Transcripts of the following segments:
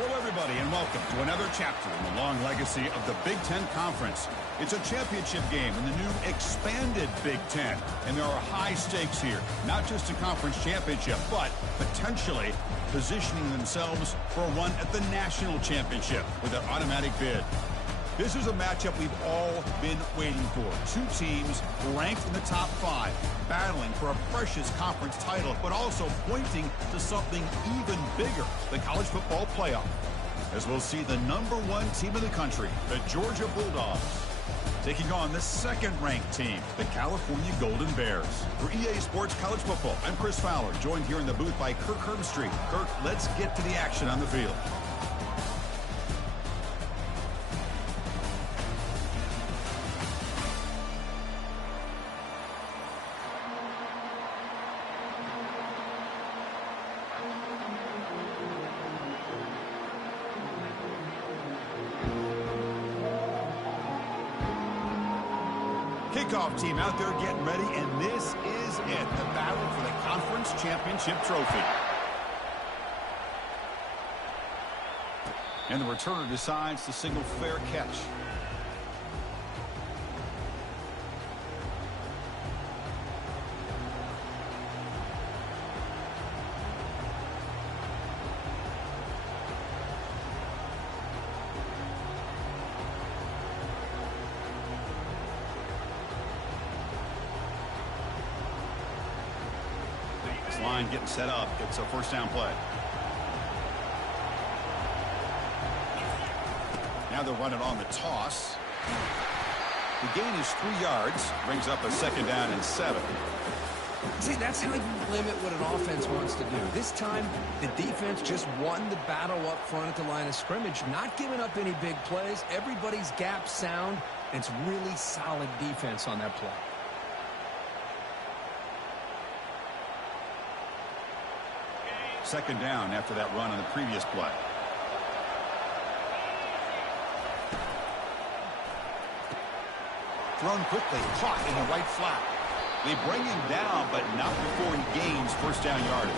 Hello, everybody, and welcome to another chapter in the long legacy of the Big Ten Conference. It's a championship game in the new expanded Big Ten, and there are high stakes here, not just a conference championship, but potentially positioning themselves for a run at the national championship with an automatic bid. This is a matchup we've all been waiting for. Two teams ranked in the top 5, battling for a precious conference title, but also pointing to something even bigger, the college football playoff. As we'll see the #1 team in the country, the Georgia Bulldogs, taking on the second-ranked team, the California Golden Bears. For EA Sports College Football, I'm Chris Fowler, joined here in the booth by Kirk Herbstreit. Kirk, let's get to the action on the field. Kickoff team out there getting ready, and this is it, the battle for the conference championship trophy. And the returner decides to signal fair catch. Line getting set up. It's a first down play. Now they're running on the toss. The gain is 3 yards. Brings up a second down and 7. See, that's how you limit what an offense wants to do. This time, the defense just won the battle up front at the line of scrimmage, not giving up any big plays. Everybody's gap sound, and it's really solid defense on that play. Second down after that run on the previous play. Thrown quickly, caught in the right flat. They bring him down, but not before he gains first down yardage.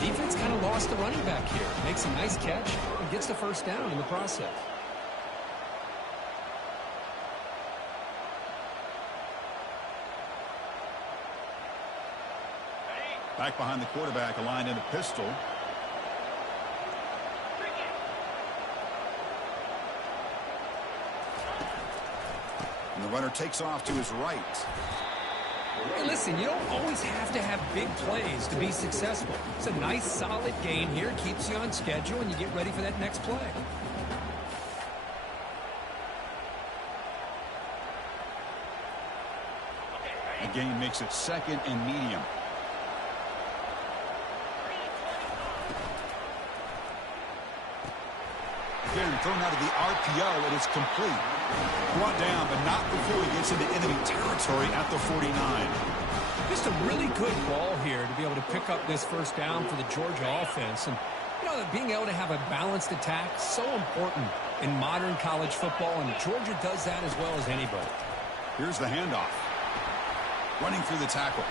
Defense kind of lost the running back here. Makes a nice catch and gets the first down in the process. Back behind the quarterback, aligned in a pistol. And the runner takes off to his right. Hey, listen, you don't always have to have big plays to be successful. It's a nice, solid gain here. Keeps you on schedule, and you get ready for that next play. The gain makes it second and medium. Thrown out of the RPO, and it's complete. Brought down, but not before he gets into enemy territory at the 49. Just a really good ball here to be able to pick up this first down for the Georgia offense. And, you know, being able to have a balanced attack, so important in modern college football, and Georgia does that as well as anybody. Here's the handoff. Running through the tackle.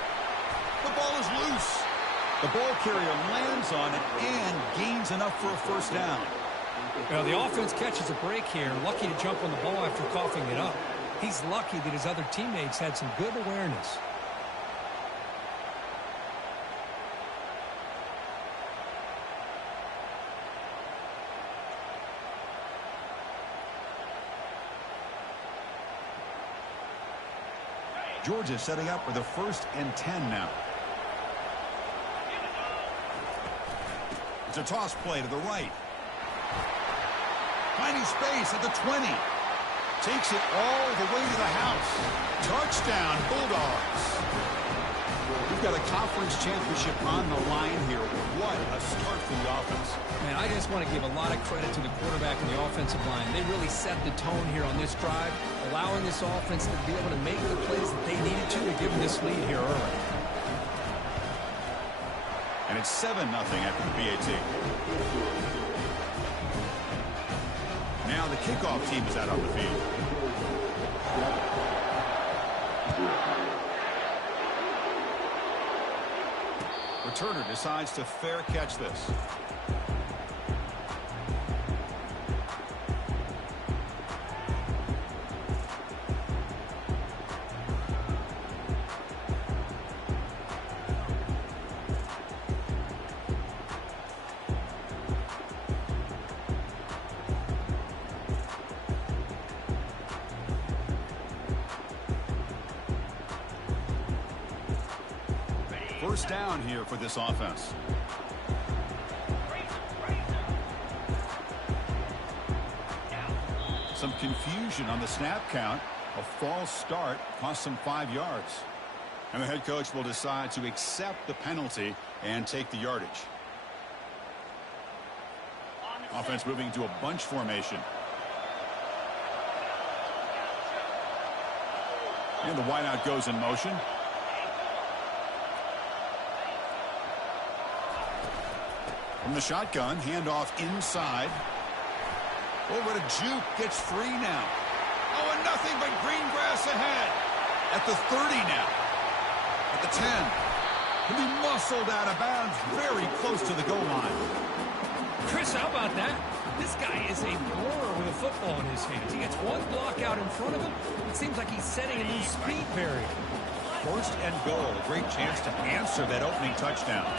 The ball is loose. The ball carrier lands on it and gains enough for a first down. Well, the offense catches a break here. Lucky to jump on the ball after coughing it up. He's lucky that his other teammates had some good awareness. Georgia setting up for the 1st and 10 now. It's a toss play to the right. Finding space at the 20. Takes it all the way to the house. Touchdown, Bulldogs. We've got a conference championship on the line here. What a start for the offense. Man, I just want to give a lot of credit to the quarterback and the offensive line. They really set the tone here on this drive, allowing this offense to be able to make the plays that they needed to give them this lead here early. And it's 7-0 after the PAT. Now the kickoff team is out on the field. Returner decides to fair catch this. first down here for this offense. Some confusion on the snap count. A false start cost them 5 yards. And the head coach will decide to accept the penalty and take the yardage. Offense moving to a bunch formation. And the wideout goes in motion. From the shotgun, handoff inside. Oh, what a juke. Gets free now. Oh, and nothing but green grass ahead. At the 30 now. At the 10. He'll be muscled out of bounds very close to the goal line. Chris, how about that? This guy is a blower with a football in his hands. He gets one block out in front of him. It seems like he's setting a new speed barrier. First and goal. A great chance to answer that opening touchdown.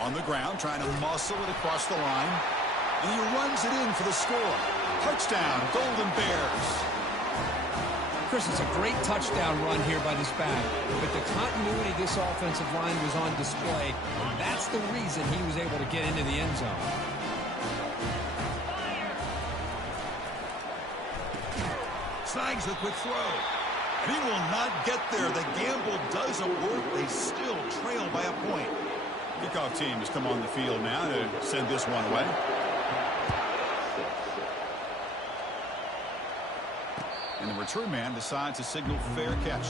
On the ground, trying to muscle it across the line. And he runs it in for the score. Touchdown, Golden Bears. Chris, it's a great touchdown run here by this back. But the continuity of this offensive line was on display. That's the reason he was able to get into the end zone. Snags the quick throw. And he will not get there. The gamble doesn't work. They still trail by a point. Kickoff team has come on the field now to send this one away. And the return man decides to signal fair catch.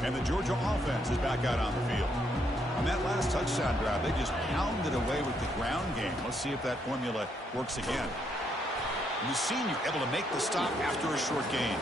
And the Georgia offense is back out on the field. On that last touchdown drive, they just pounded away with the ground game. Let's see if that formula works again. And the senior able to make the stop after a short gain.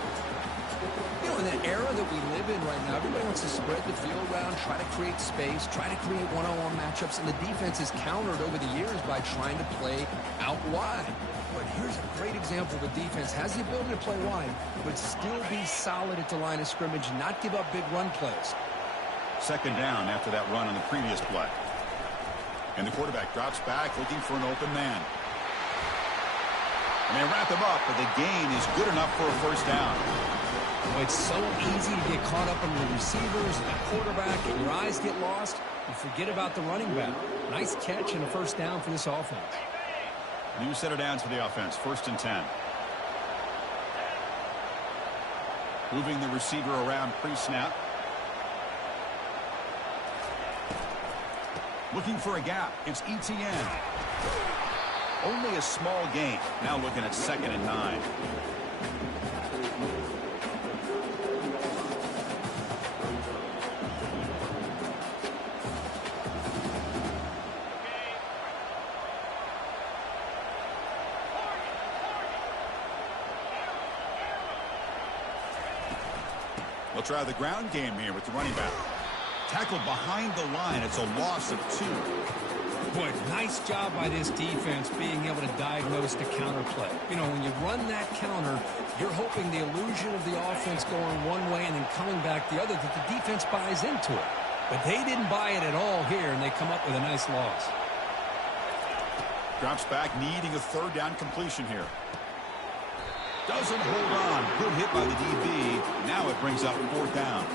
You know, in that era that we live in right now, everybody wants to spread the field around, try to create space, try to create one-on-one matchups, and the defense is countered over the years by trying to play out wide. But here's a great example. The defense has the ability to play wide, but still be solid at the line of scrimmage, not give up big run plays. Second down after that run on the previous play. And the quarterback drops back looking for an open man. And they wrap him up, but the gain is good enough for a first down. Well, it's so easy to get caught up on the receivers and the quarterback, and your eyes get lost. You forget about the running back. Nice catch and a first down for this offense. New set of downs for the offense. First and 10. Moving the receiver around pre-snap. Looking for a gap. It's ETN. Only a small gain. Now looking at 2nd and 9. They'll try the ground game here with the running back. Tackled behind the line. It's a loss of 2. Boy, nice job by this defense being able to diagnose the counter play. You know, when you run that counter, you're hoping the illusion of the offense going one way and then coming back the other, that the defense buys into it. But they didn't buy it at all here, and they come up with a nice loss. Drops back, needing a third down completion here. Doesn't hold on. Good hit by the DB. Now it brings up 4th down.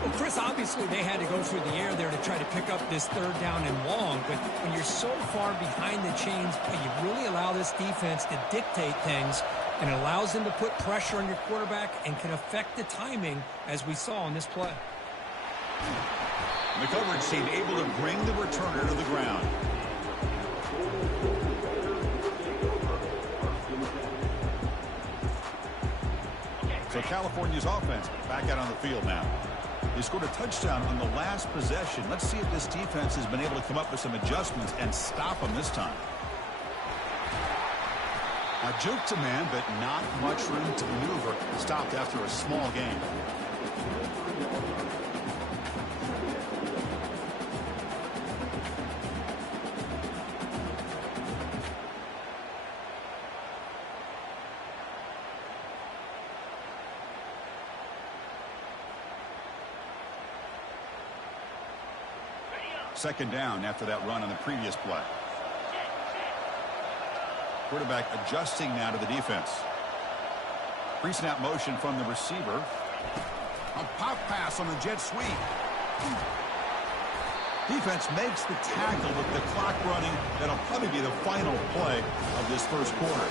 Well, Chris, obviously they had to go through the air there to try to pick up this third down and long, but when you're so far behind the chains, you really allow this defense to dictate things, and it allows them to put pressure on your quarterback and can affect the timing, as we saw on this play. The coverage team able to bring the returner to the ground. So California's offense back out on the field now. They scored a touchdown on the last possession. Let's see if this defense has been able to come up with some adjustments and stop them this time. Now, juke to man, but not much room to maneuver. Stopped after a small gain. Second down after that run on the previous play. Quarterback adjusting now to the defense. Pre-snap motion from the receiver. A pop pass on the jet sweep. Defense makes the tackle with the clock running. That'll probably be the final play of this first quarter.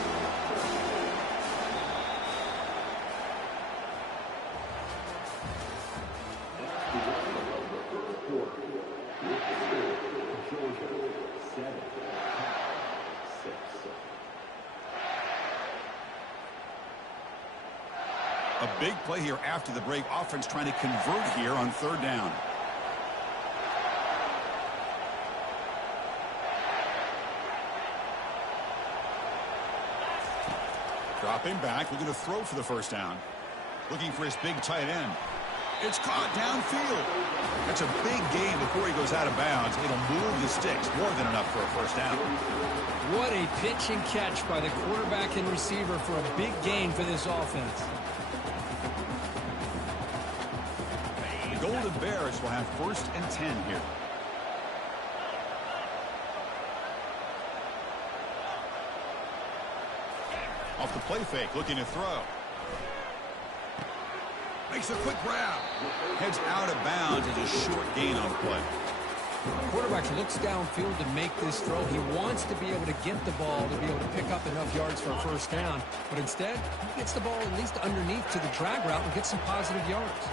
A big play here after the break. Offense trying to convert here on third down. Dropping back, looking to throw for the first down. Looking for his big tight end. It's caught downfield. That's a big gain before he goes out of bounds. It'll move the sticks, more than enough for a first down. What a pitch and catch by the quarterback and receiver for a big gain for this offense. The Golden Bears will have 1st and 10 here. Off the play fake, looking to throw. Makes a quick grab. Heads out of bounds as a short gain on play. Quarterback looks downfield to make this throw. He wants to be able to get the ball to be able to pick up enough yards for a first down. But instead, he gets the ball at least underneath to the drag route and gets some positive yards.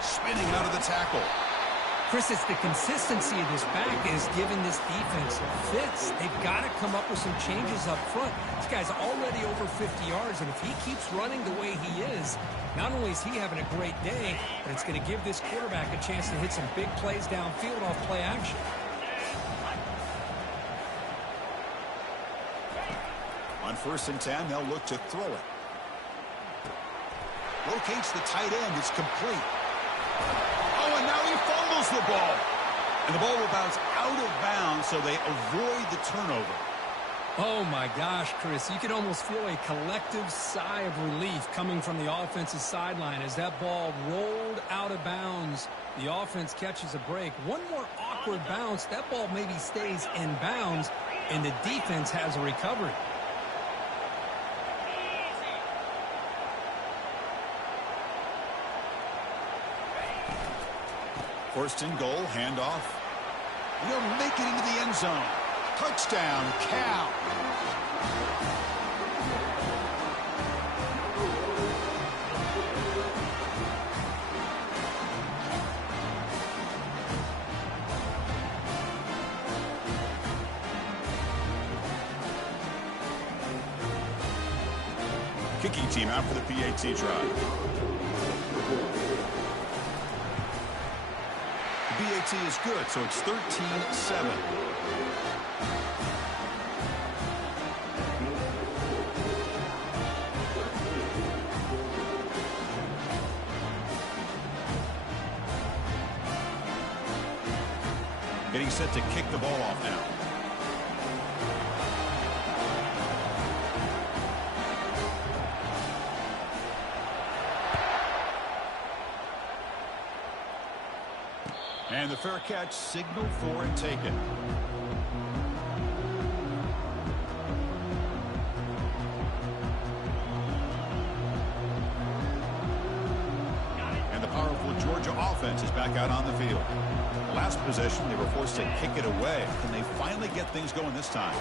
Spinning out of the tackle. Chris, it's the consistency of this back that is giving this defense fits. They've got to come up with some changes up front. This guy's already over 50 yards, and if he keeps running the way he is, not only is he having a great day, but it's going to give this quarterback a chance to hit some big plays downfield off play action. On 1st and 10, they'll look to throw it. Locates the tight end. It's complete. Oh, and now he fumbles the ball. And the ball will bounce out of bounds, so they avoid the turnover. Oh, my gosh, Chris. You can almost feel a collective sigh of relief coming from the offensive sideline as that ball rolled out of bounds. The offense catches a break. One more awkward bounce. That ball maybe stays in bounds, and the defense has a recovery. First and goal, handoff. They'll make it into the end zone. Touchdown, Cal. Kicking team out for the PAT try. BAT is good, so it's 13-7. Getting set to kick the ball off now. And the fair catch, signal for and taken. And the powerful Georgia offense is back out on the field. Last possession, they were forced to kick it away. Can they finally get things going this time?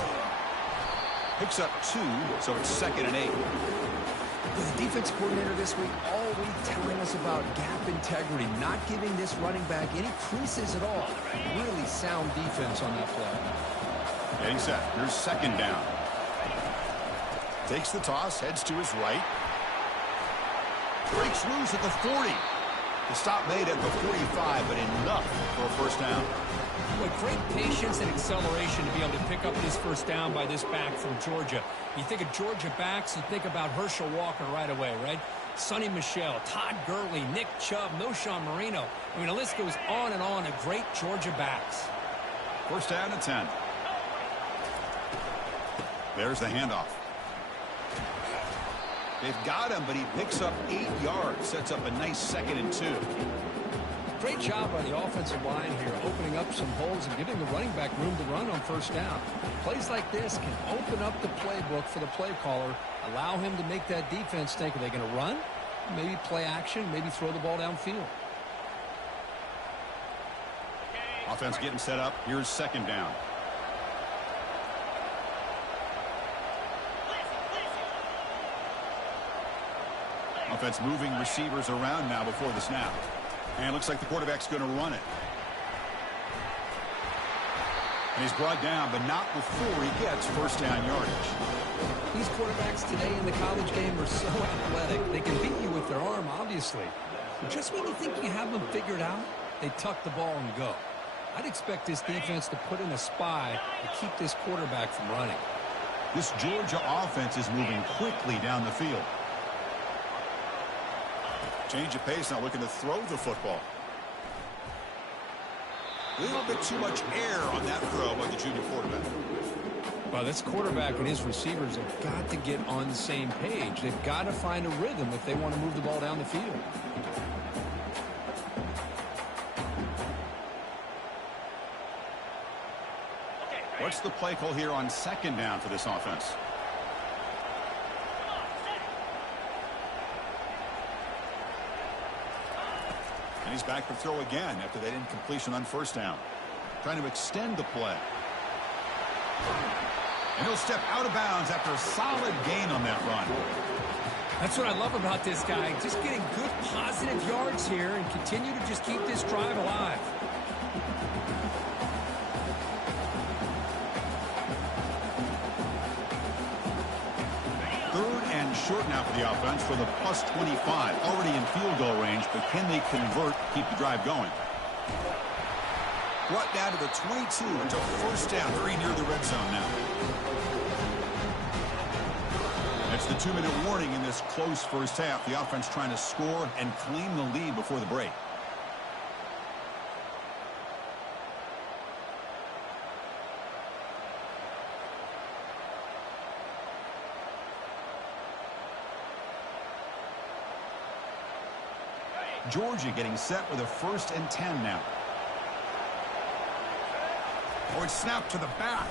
Picks up 2, so it's 2nd and 8. With the defense coordinator this week all week telling us about gap integrity, not giving this running back any creases at all. Really sound defense on that play. Getting set. Here's 2nd down. Takes the toss, heads to his right. Breaks loose at the 40. The stop made at the 45, but enough for a first down. With great patience and acceleration to be able to pick up this first down by this back from Georgia. You think of Georgia backs, you think about Herschel Walker right away, right? Sonny Michel, Todd Gurley, Nick Chubb, Noshawn Marino. I mean, the list goes on and on of great Georgia backs. First down and 10. There's the handoff. They've got him, but he picks up 8 yards. Sets up a nice 2nd and 2. Great job by the offensive line here, opening up some holes and giving the running back room to run on first down. Plays like this can open up the playbook for the play caller, allow him to make that defense think, are they going to run? Maybe play action, maybe throw the ball downfield. Offense getting set up. Here's second down. Offense moving receivers around now before the snap. And it looks like the quarterback's going to run it. And he's brought down, but not before he gets first down yardage. These quarterbacks today in the college game are so athletic. They can beat you with their arm, obviously. But just when you think you have them figured out, they tuck the ball and go. I'd expect this defense to put in a spy to keep this quarterback from running. This Georgia offense is moving quickly down the field. Change of pace, now looking to throw the football. A little bit too much air on that throw by the junior quarterback. Well, this quarterback and his receivers have got to get on the same page. They've got to find a rhythm if they want to move the ball down the field. What's the play call here on second down for this offense? And he's back to throw again after that incompletion on first down. Trying to extend the play. And he'll step out of bounds after a solid gain on that run. That's what I love about this guy. Just getting good positive yards here and continue to just keep this drive alive. Third and short now for the offense for the plus 25. Already in field goal range, but can they convert, keep the drive going? Brought down to the 22 until first down, very near the red zone now. It's the 2-minute warning in this close first half. The offense trying to score and claim the lead before the break. Georgia getting set with a 1st and 10 now. Or it's snapped to the back.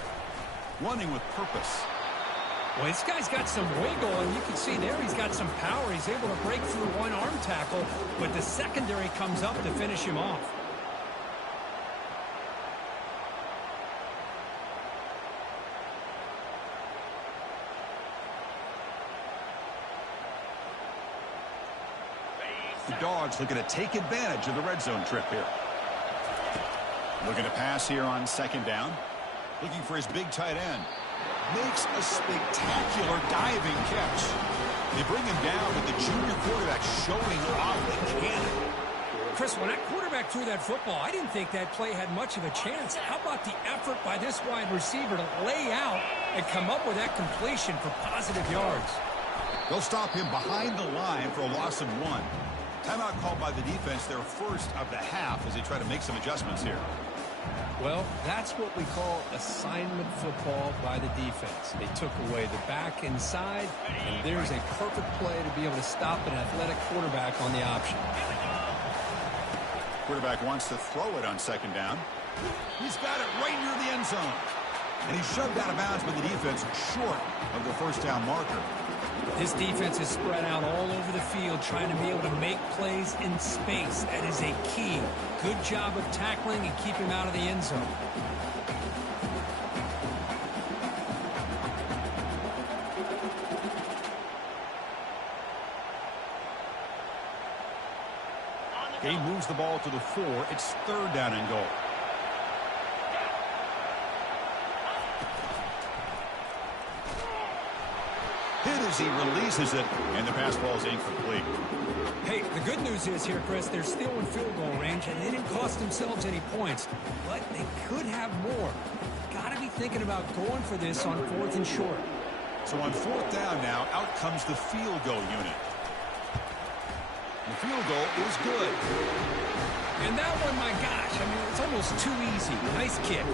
Running with purpose. Well, this guy's got some wiggle, and you can see there he's got some power. He's able to break through one arm tackle, but the secondary comes up to finish him off. The Dogs looking to take advantage of the red zone trip here. Looking to pass here on second down. Looking for his big tight end. Makes a spectacular diving catch. They bring him down with the junior quarterback showing off the cannon. Chris, when that quarterback threw that football, I didn't think that play had much of a chance. How about the effort by this wide receiver to lay out and come up with that completion for positive yards? They'll stop him behind the line for a loss of 1. Timeout called by the defense, their first of the half, as they try to make some adjustments here. Well, that's what we call assignment football by the defense. They took away the back inside, and there's a perfect play to be able to stop an athletic quarterback on the option. Quarterback wants to throw it on second down. He's got it right near the end zone. And he's shoved out of bounds by the defense short of the first down marker. This defense is spread out all over the field trying to be able to make plays in space. That is a key. Good job of tackling and keep him out of the end zone. He moves the ball to the 4. It's third down and goal. Hit as he releases it, and the pass ball is incomplete. Hey, the good news is here, Chris, they're still in field goal range, and they didn't cost themselves any points, but they could have more. Got to be thinking about going for this on 4th and short. So on 4th down now, out comes the field goal unit. The field goal is good. And that one, my gosh, I mean, it's almost too easy. Nice kick.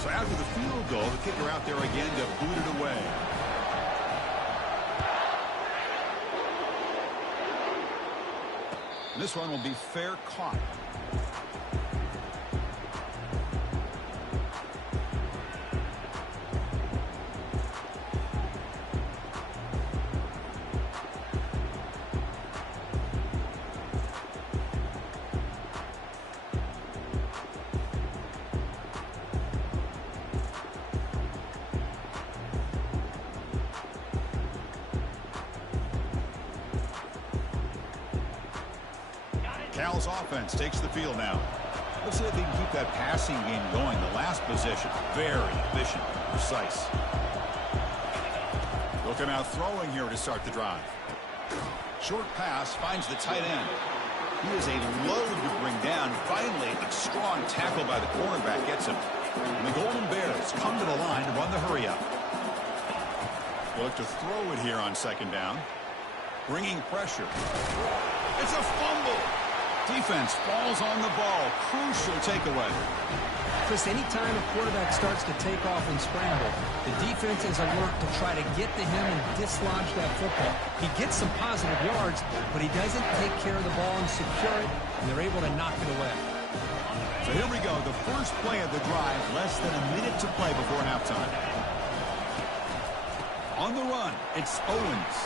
So after the field goal. The kicker out there again to boot it away. This one will be fair caught. Cal's offense takes the field now. Let's see if they can keep that passing game going. The last possession, very efficient, precise. Looking out throwing here to start the drive. Short pass finds the tight end. He is a load to bring down. Finally, a strong tackle by the cornerback gets him. And the Golden Bears come to the line to run the hurry up. Look to throw it here on second down. Bringing pressure. It's a fumble. Defense falls on the ball. Crucial takeaway. Chris, anytime a quarterback starts to take off and scramble, the defense is alert to try to get to him and dislodge that football. He gets some positive yards, but he doesn't take care of the ball and secure it, and they're able to knock it away. So here we go. The first play of the drive, less than a minute to play before halftime. On the run, it's Owens.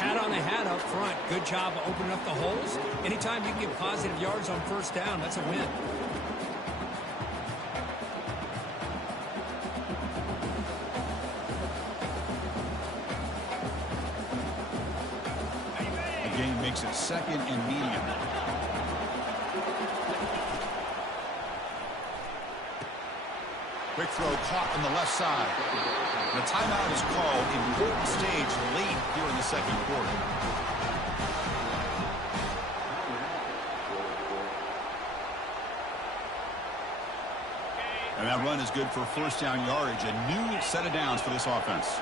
Hat on a hat up front. Good job of opening up the holes. Anytime you can get positive yards on first down, that's a win. The game makes it second and medium. Quick throw caught on the left side. The timeout is called. Important stage late here in the second quarter. And that run is good for first down yardage. A new set of downs for this offense.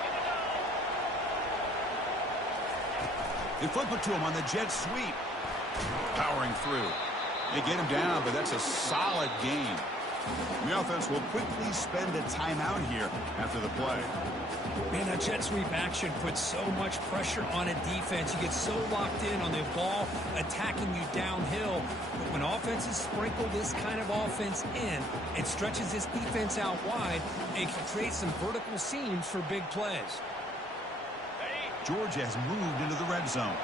They flip it to him on the jet sweep. Powering through. They get him down, but that's a solid game. The offense will quickly spend a timeout here after the play. Man, that jet sweep action puts so much pressure on a defense. You get so locked in on the ball attacking you downhill. But when offenses sprinkle this kind of offense in, it stretches this defense out wide and can create some vertical seams for big plays. Georgia has moved into the red zone.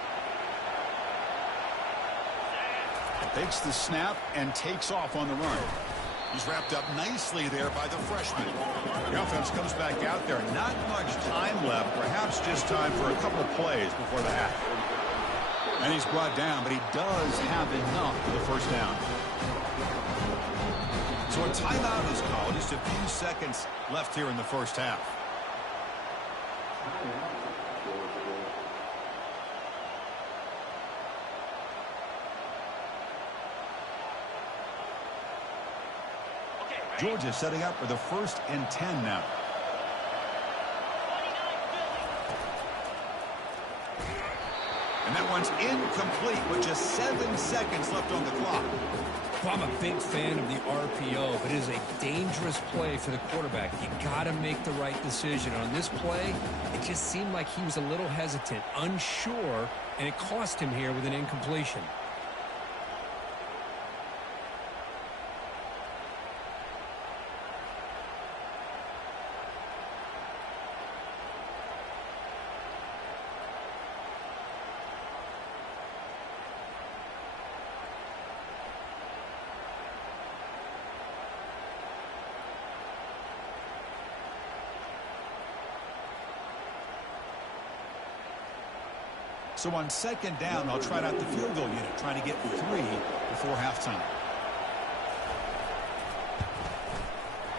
Takes the snap and takes off on the run. He's wrapped up nicely there by the freshman. The offense comes back out there. Not much time left. Perhaps just time for a couple plays before the half. And he's brought down, but he does have enough for the first down. So a timeout is called. Just a few seconds left here in the first half. Georgia setting up for the 1st and 10 now. And that one's incomplete with just 7 seconds left on the clock. Well, I'm a big fan of the RPO, but it is a dangerous play for the quarterback. You got to make the right decision. On this play, it just seemed like he was a little hesitant, unsure, and it cost him here with an incompletion. So on second down, I'll try out the field goal unit, trying to get 3 before halftime.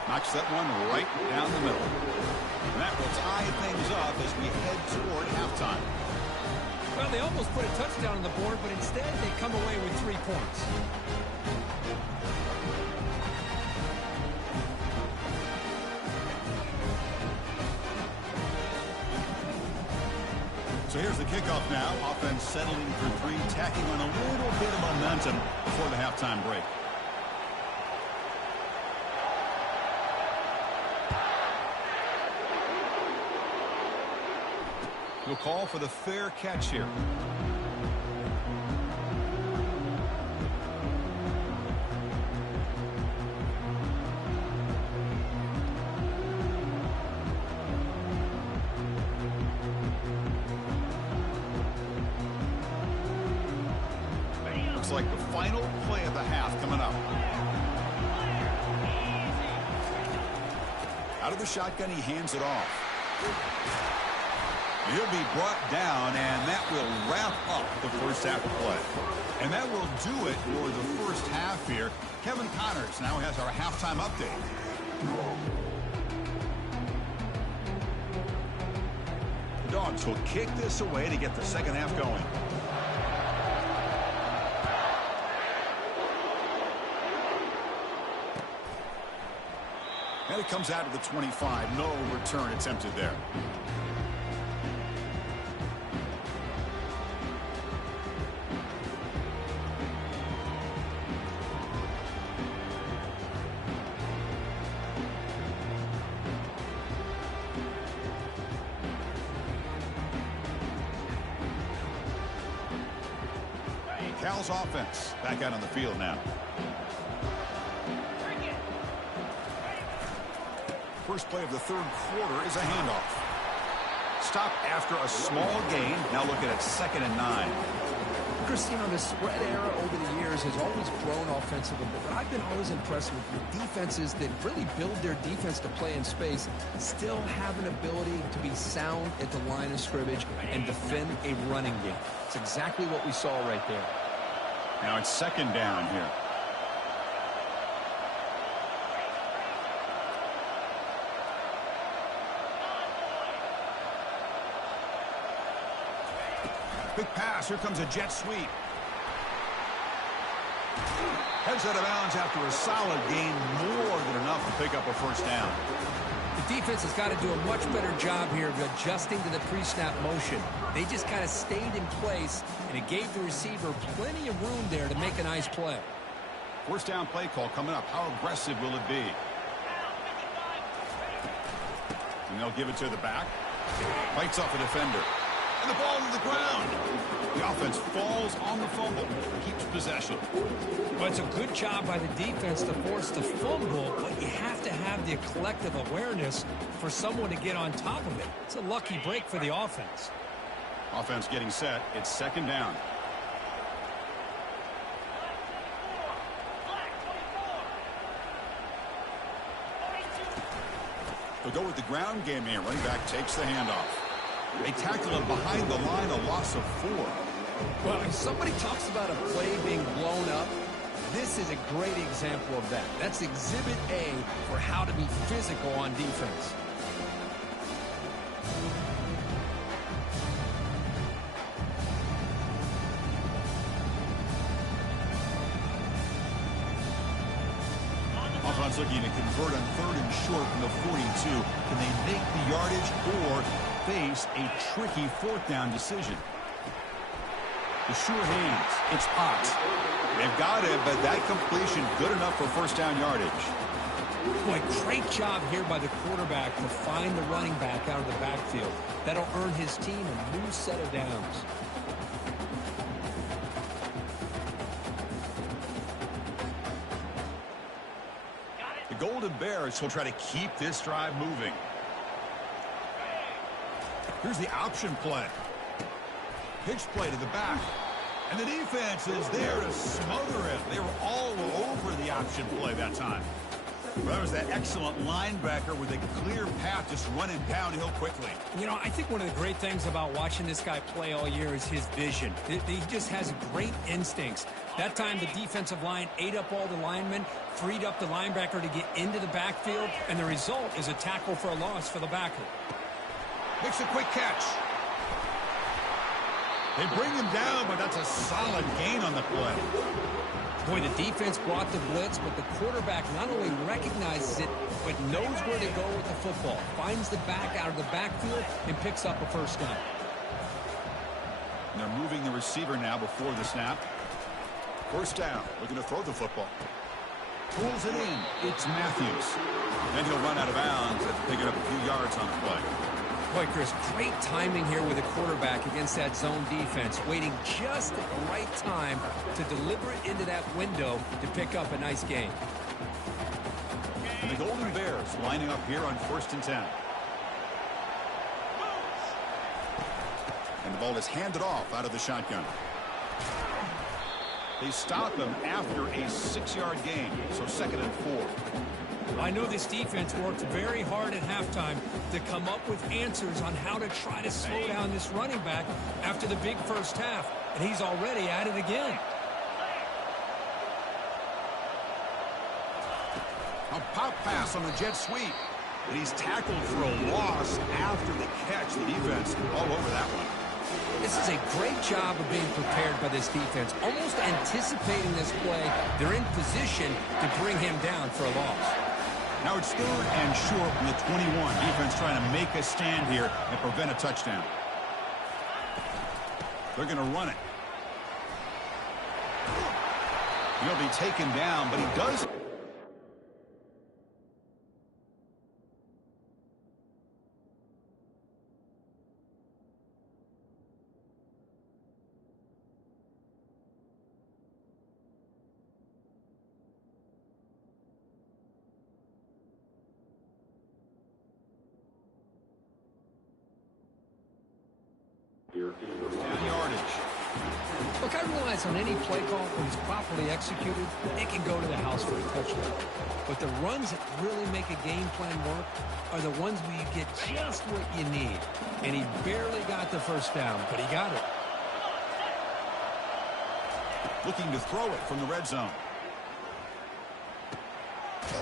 Knocks that one right down the middle. And that will tie things up as we head toward halftime. Well, they almost put a touchdown on the board, but instead they come away with 3 points. So here's the kickoff now. Offense settling for 3, tacking on a little bit of momentum before the halftime break. He'll call for the fair catch here. Looks like the final play of the half coming up. Out of the shotgun, he hands it off. He'll be brought down, and that will wrap up the first half of play. And that will do it for the first half here. Kevin Connors now has our halftime update. The Dogs will kick this away to get the second half going. And it comes out of the 25. No return attempted there. Cal's offense back out on the field now. First play of the third quarter is a handoff. Stop after a small gain. Now looking at 2nd and 9. Cristiano, the spread era over the years has always grown offensively, but I've been always impressed with the defenses that really build their defense to play in space, still have an ability to be sound at the line of scrimmage and defend a running game. It's exactly what we saw right there. Now it's 2nd down here. Big pass. Here comes a jet sweep. Heads out of bounds after a solid gain, more than enough to pick up a first down. The defense has got to do a much better job here of adjusting to the pre-snap motion. They just kind of stayed in place, and it gave the receiver plenty of room there to make a nice play. First down play call coming up. How aggressive will it be? And they'll give it to the back. Fights off a defender. And the ball to the ground. The offense falls on the fumble. Keeps possession. Well, it's a good job by the defense to force the fumble, but you have to have the collective awareness for someone to get on top of it. It's a lucky break for the offense. Offense getting set. It's 2nd down. They'll go with the ground game here. Running back takes the handoff. They tackle him behind the line, a loss of 4. Well, if somebody talks about a play being blown up, this is a great example of that. That's exhibit A for how to be physical on defense. Offense looking to convert on 3rd and short from the 42. Can they make the yardage or face a tricky 4th down decision? The sure hands. It's Potts. They've got it, but that completion good enough for first down yardage. Boy, great job here by the quarterback to find the running back out of the backfield. That'll earn his team a new set of downs. The Golden Bears will try to keep this drive moving. Here's the option play. Pitch play to the back. And the defense is there to smother it. They were all over the option play that time. Well, that was that excellent linebacker with a clear path just running downhill quickly. You know, I think one of the great things about watching this guy play all year is his vision. He just has great instincts. That time, the defensive line ate up all the linemen, freed up the linebacker to get into the backfield, and the result is a tackle for a loss for the backer. Makes a quick catch. They bring him down, but that's a solid gain on the play. Boy, the defense brought the blitz, but the quarterback not only recognizes it, but knows where to go with the football. Finds the back out of the backfield and picks up a first down. And they're moving the receiver now before the snap. First down, looking to throw the football. Pulls it in. It's Matthews. Then he'll run out of bounds after picking up a few yards on the play. Boy, Chris, great timing here with the quarterback against that zone defense, waiting just at the right time to deliver it into that window to pick up a nice gain. And the Golden Bears lining up here on 1st and 10. And the ball is handed off out of the shotgun. They stop him after a 6-yard gain, so 2nd and 4. I know this defense worked very hard at halftime to come up with answers on how to try to slow down this running back after the big first half, and he's already at it again. A pop pass on the jet sweep, but he's tackled for a loss after the catch. The defense all over that one. This is a great job of being prepared by this defense, almost anticipating this play. They're in position to bring him down for a loss. Now it's 3rd and short from the 21. Defense trying to make a stand here and prevent a touchdown. They're going to run it. He'll be taken down, but he does. Down yardage. Look, I realize on any play call, when it's properly executed, it can go to the house for a touchdown. But the runs that really make a game plan work are the ones where you get just what you need. And he barely got the first down, but he got it. Looking to throw it from the red zone.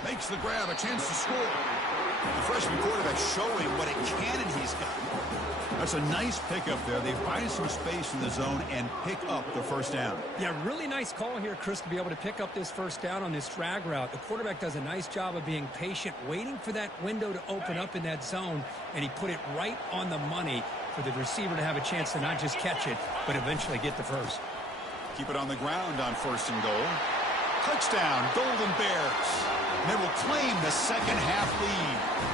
Makes the grab, a chance to score. The freshman quarterback showing what a cannon he's got. That's a nice pickup there. They find some space in the zone and pick up the first down. Yeah, really nice call here, Chris, to be able to pick up this first down on this drag route. The quarterback does a nice job of being patient, waiting for that window to open up in that zone, and he put it right on the money for the receiver to have a chance to not just catch it, but eventually get the first. Keep it on the ground on 1st and goal. Touchdown, Golden Bears. They will claim the second half lead.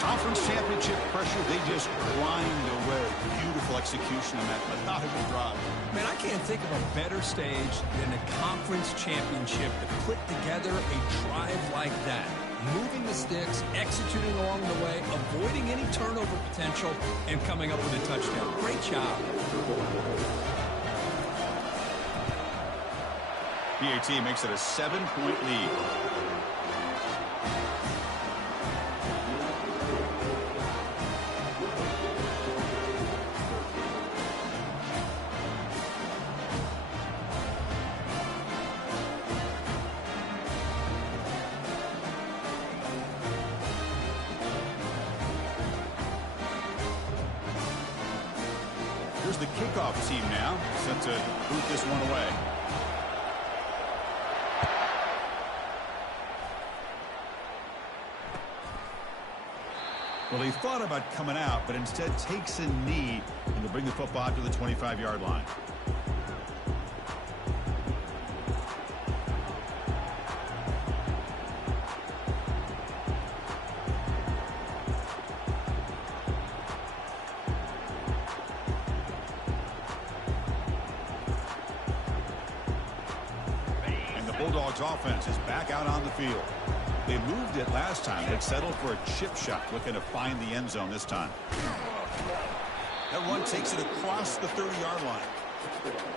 Conference championship pressure, they just grind away. Beautiful execution on that methodical drive. Man, I can't think of a better stage than a conference championship to put together a drive like that. Moving the sticks, executing along the way, avoiding any turnover potential, and coming up with a touchdown. Great job. PAT makes it a 7-point lead. Here's the kickoff team now, set to boot this one away. Well, he thought about coming out, but instead takes a knee and to bring the football to the 25-yard line. And the Bulldogs offense is back out on the field. They moved it last time. They'd settled for a chip shot, looking to find the end zone this time. That run takes it across the 30-yard line.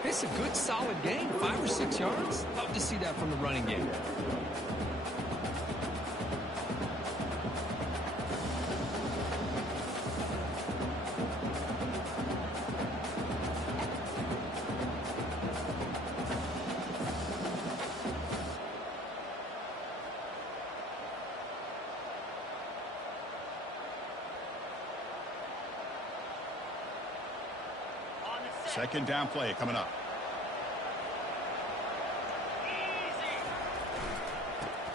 It's a good, solid game, 5 or 6 yards. Love to see that from the running game. Second down play coming up.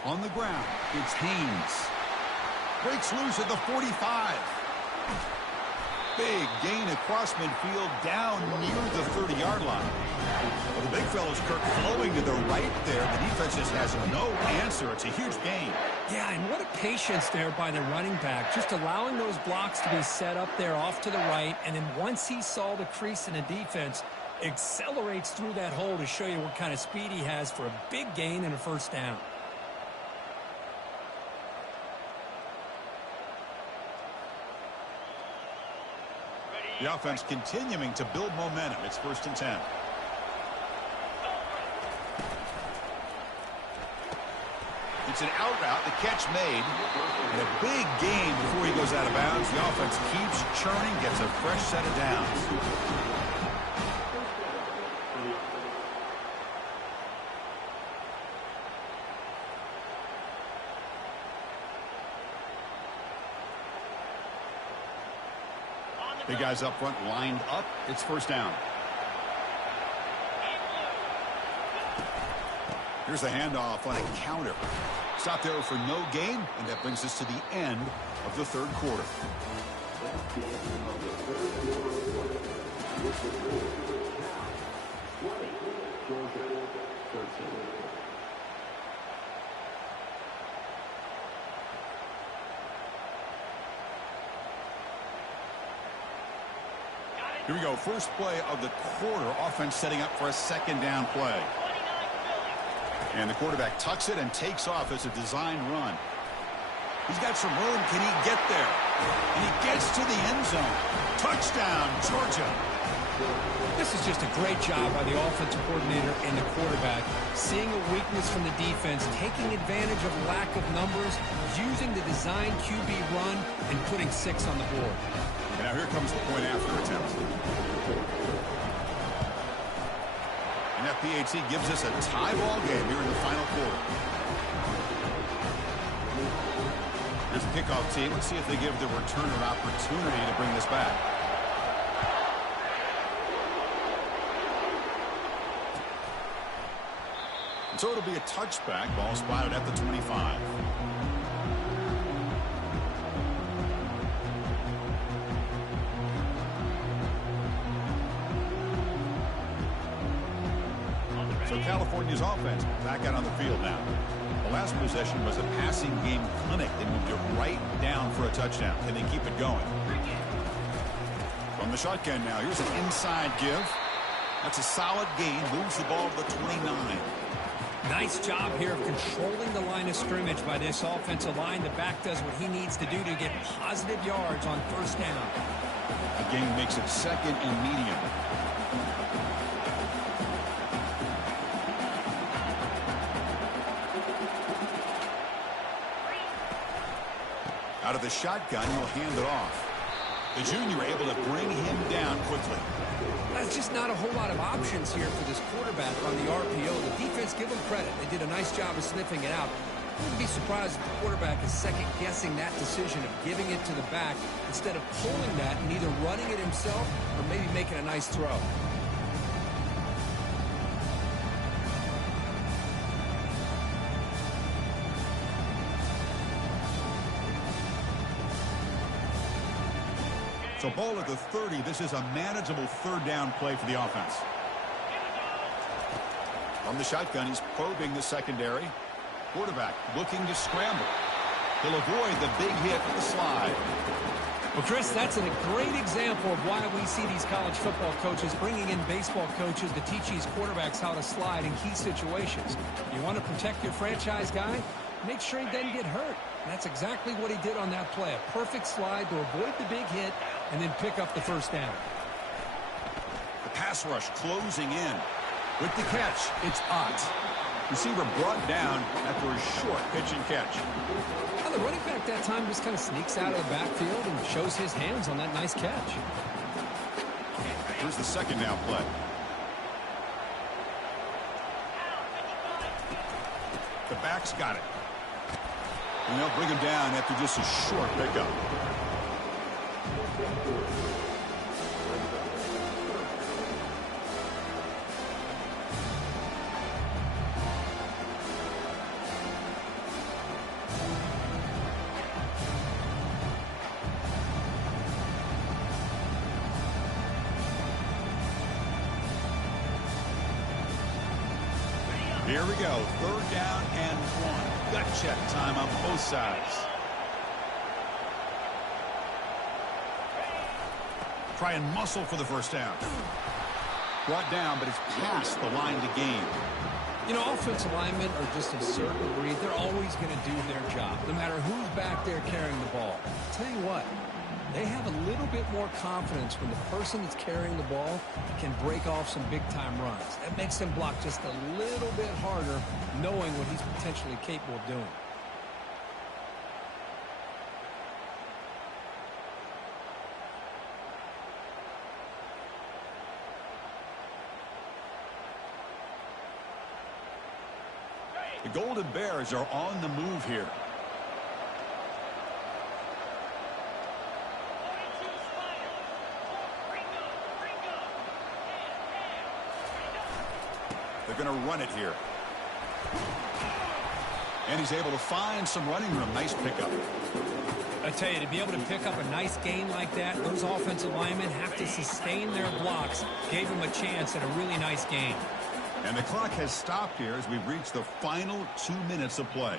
On the ground, it's Haynes. Breaks loose at the 45. Big gain across midfield down near the 30-yard line. Well, the big fella's Kirk flowing to the right there. The defense just has no answer. It's a huge gain. Yeah, and what a patience there by the running back, just allowing those blocks to be set up there off to the right, and then once he saw the crease in the defense, accelerates through that hole to show you what kind of speed he has for a big gain and a first down. The offense continuing to build momentum. It's 1st and 10. It's an out route, the catch made, and a big gain before he goes out of bounds. The offense keeps churning, gets a fresh set of downs. Big guys up front lined up. It's 1st down. Here's the handoff on a counter. Stop there for no gain, and that brings us to the end of the 3rd quarter. Here we go. First play of the quarter. Offense setting up for a 2nd down play. And the quarterback tucks it and takes off as a design run. He's got some room. Can he get there? And he gets to the end zone. Touchdown, Georgia. This is just a great job by the offensive coordinator and the quarterback. Seeing a weakness from the defense, taking advantage of lack of numbers, using the design QB run, and putting 6 on the board. And now here comes the point after attempt. And FPHC gives us a tie ball game here in the final quarter. Here's the kickoff team. Let's see if they give the returner opportunity to bring this back. And so it'll be a touchback. Ball spotted at the 25. So California's offense back out on the field now. The last possession was a passing game clinic. They moved it right down for a touchdown. Can they keep it going? From the shotgun now, here's an inside give. That's a solid gain. Moves the ball to the 29. Nice job here of controlling the line of scrimmage by this offensive line. The back does what he needs to do to get positive yards on 1st down. The gain makes it 2nd and medium. Out of the shotgun, he'll hand it off. The junior able to bring him down quickly. There's just not a whole lot of options here for this quarterback on the RPO. The defense, give them credit. They did a nice job of sniffing it out. I wouldn't be surprised if the quarterback is second-guessing that decision of giving it to the back instead of pulling that and either running it himself or maybe making a nice throw. So ball at the 30. This is a manageable 3rd down play for the offense. From the shotgun, he's probing the secondary. Quarterback looking to scramble. He'll avoid the big hit with the slide. Well, Chris, that's a great example of why we see these college football coaches bringing in baseball coaches to teach these quarterbacks how to slide in key situations. You want to protect your franchise guy? Make sure he doesn't get hurt. And that's exactly what he did on that play. A perfect slide to avoid the big hit and then pick up the 1st down. The pass rush closing in. With the catch, it's Ott. Receiver brought down after a short pitch and catch. Well, the running back that time just kind of sneaks out of the backfield and shows his hands on that nice catch. Here's the 2nd down play. The back's got it. And they'll bring him down after just a short pickup. Here we go. 3rd down and 1. Gut check time on both sides. Try and muscle for the first down. Brought down, but it's past the line to gain. You know, offensive linemen are just a certain breed. They're always going to do their job, no matter who's back there carrying the ball. I'll tell you what, they have a little bit more confidence when the person that's carrying the ball can break off some big-time runs. That makes them block just a little bit harder, knowing what he's potentially capable of doing. The Golden Bears are on the move here. They're going to run it here. And he's able to find some running room. Nice pickup. I tell you, to be able to pick up a nice gain like that, those offensive linemen have to sustain their blocks. Gave him a chance at a really nice gain. And the clock has stopped here as we've reached the final 2 minutes of play.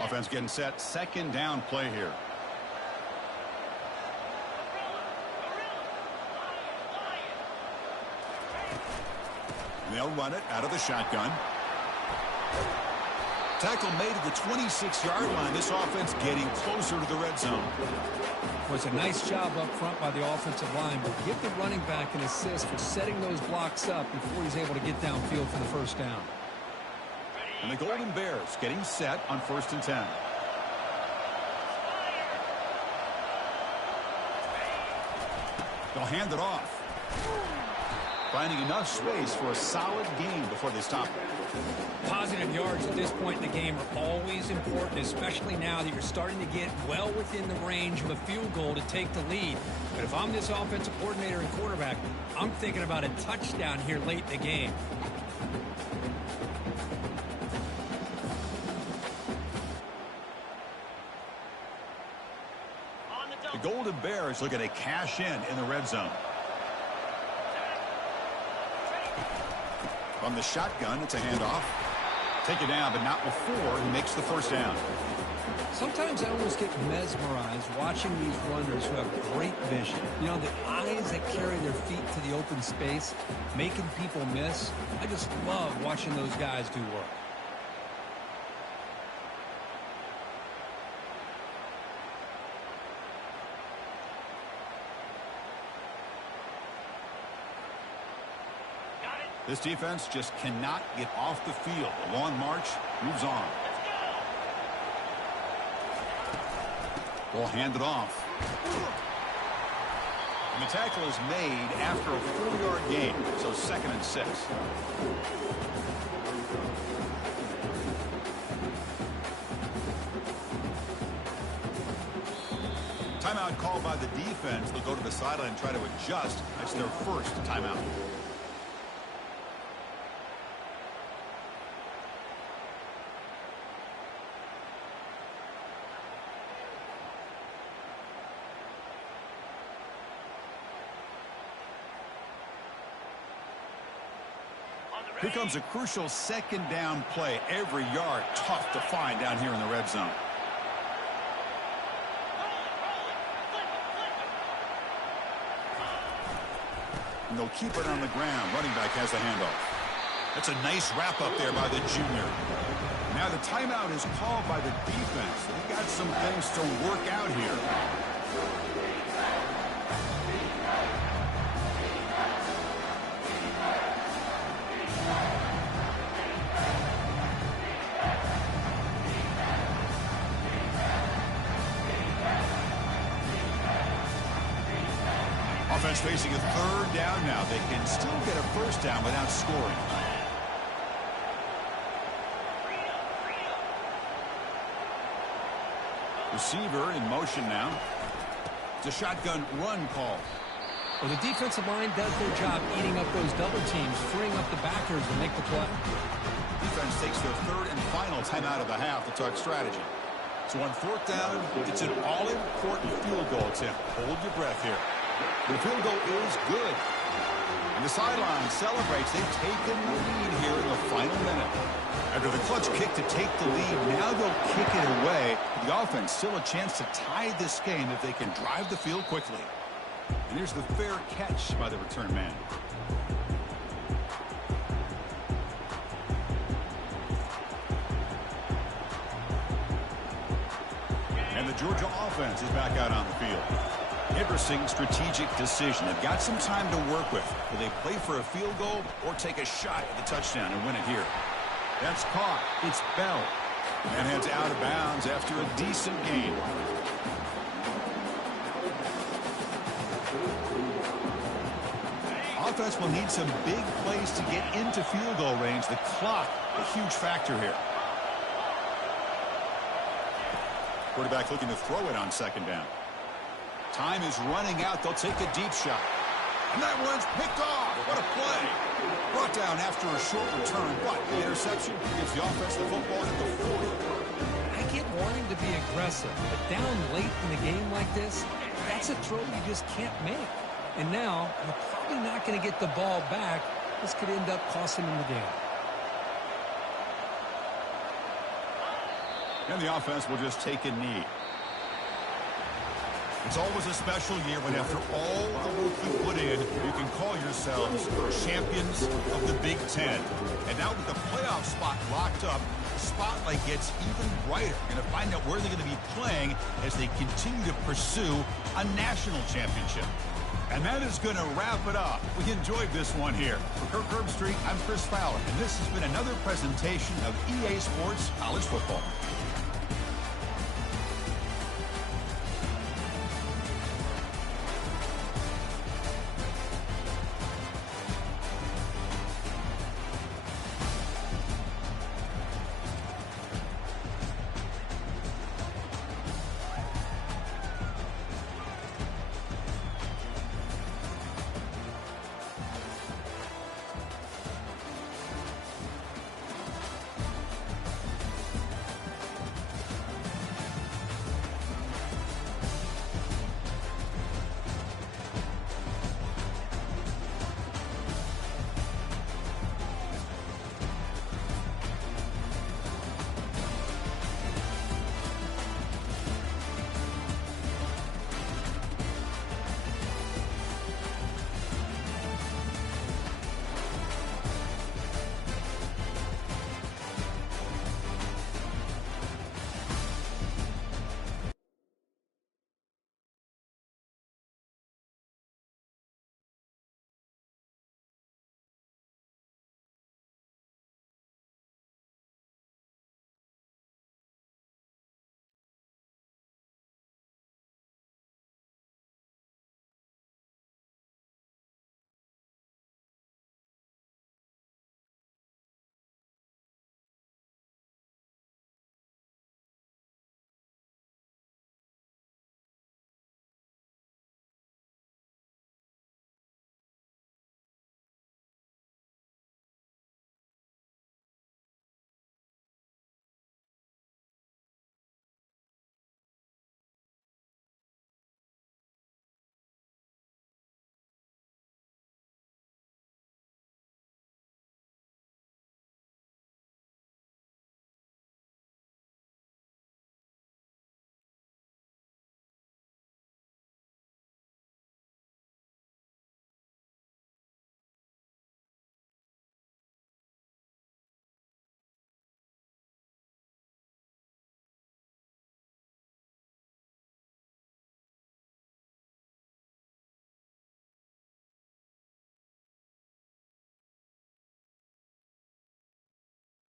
Offense getting set. 2nd down play here. And they'll run it out of the shotgun. Tackle made at the 26-yard line. This offense getting closer to the red zone. Well, it's a nice job up front by the offensive line, but give the running back an assist for setting those blocks up before he's able to get downfield for the first down. And the Golden Bears getting set on 1st and 10. They'll hand it off. Finding enough space for a solid gain before they stop it. Positive yards at this point in the game are always important, especially now that you're starting to get well within the range of a field goal to take the lead. But if I'm this offensive coordinator and quarterback, I'm thinking about a touchdown here late in the game. The Golden Bears looking to cash in the red zone. From the shotgun, it's a handoff. Take it down, but not before he makes the first down. Sometimes I almost get mesmerized watching these runners who have great vision. You know, the eyes that carry their feet to the open space, making people miss. I just love watching those guys do work. This defense just cannot get off the field. A long march moves on. We'll hand it off. And the tackle is made after a 4-yard gain, so 2nd and 6. Timeout called by the defense. They'll go to the sideline and try to adjust. That's their first timeout. Here comes a crucial 2nd down play. Every yard tough to find down here in the red zone. And they'll keep it on the ground. Running back has the handoff. That's a nice wrap up there by the junior. Now the timeout is called by the defense. They've got some things to work out here. Offense facing a 3rd down now. They can still get a first down without scoring. Receiver in motion now. It's a shotgun run call. Well, the defensive line does their job eating up those double teams, freeing up the backers to make the play. Defense takes their third and final timeout of the half to talk strategy. So on fourth down, it's an all-important field goal attempt. Hold your breath here. The field goal is good. And the sideline celebrates. They've taken the lead here in the final minute. After the clutch kick to take the lead, now they'll kick it away. The offense still a chance to tie this game if they can drive the field quickly. And here's the fair catch by the return man. And the Georgia offense is back out on the field. Interesting strategic decision. They've got some time to work with. Will they play for a field goal or take a shot at the touchdown and win it here? That's caught. It's Bell. And heads out of bounds after a decent gain. Offense will need some big plays to get into field goal range. The clock, a huge factor here. Quarterback looking to throw it on second down. Time is running out. They'll take a deep shot. And that one's picked off. What a play. Brought down after a short return. But the interception gives the offense the football at the 40. I get wanting to be aggressive, but down late in the game like this, that's a throw you just can't make. And now, you're probably not going to get the ball back. This could end up costing them the game. And the offense will just take a knee. It's always a special year when after all the work you put in, you can call yourselves champions of the Big Ten. And now with the playoff spot locked up, the spotlight gets even brighter. You're going to find out where they're going to be playing as they continue to pursue a national championship. And that is going to wrap it up. We enjoyed this one here. For Kirk Herbstreit, I'm Chris Fowler, and this has been another presentation of EA Sports College Football.